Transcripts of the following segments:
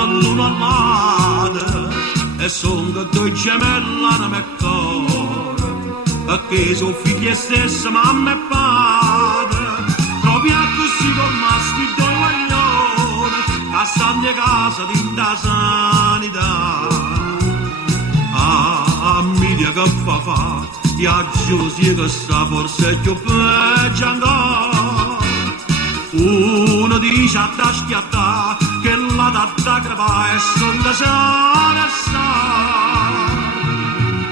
dall'uno all'altro e sono due gemelle nel cuore perché sono figli stessi mamma e padre proprio così come sti due guaglioni che stanno in casa di da sanità Amilia che fa ti aggiusi che sta forse più peggio ancora uno dice a da schiattà che la data crepà e sulla sera sta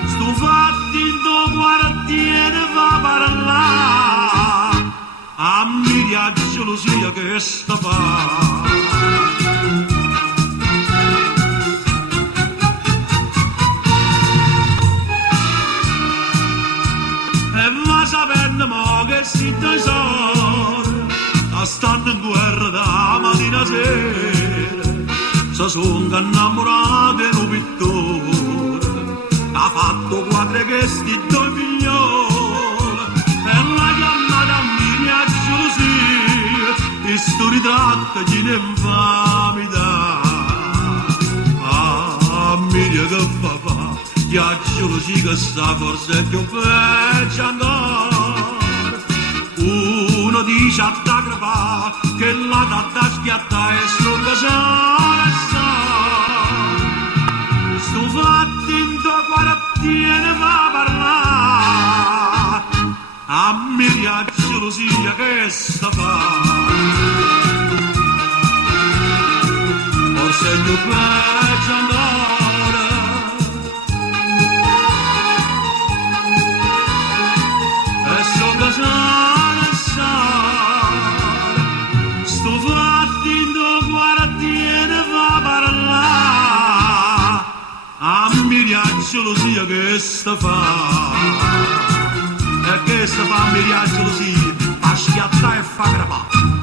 sto fatti in tuo quartiere va a parlare a mia gelosia che sta fa e va sapendo mo che si tesoro stanno in guerra da mattina a sera si sono innamorati di un pittore ha fatto quattro gesti due figlioli e la chiamata a mia gelosia e sto ritratto di un'infamità mia che fa ti ha gelosia che sta forse più peggio ancora uno dice a da crepà che la data schiatta e sulla sala sta sto fatti in tuo quartiere va a parlare a mia gelosia che sta fa forse è più peggio ancora e sulla sala gelosia che sta fa e che sta fa mi gelosia a schiattare e fa crepà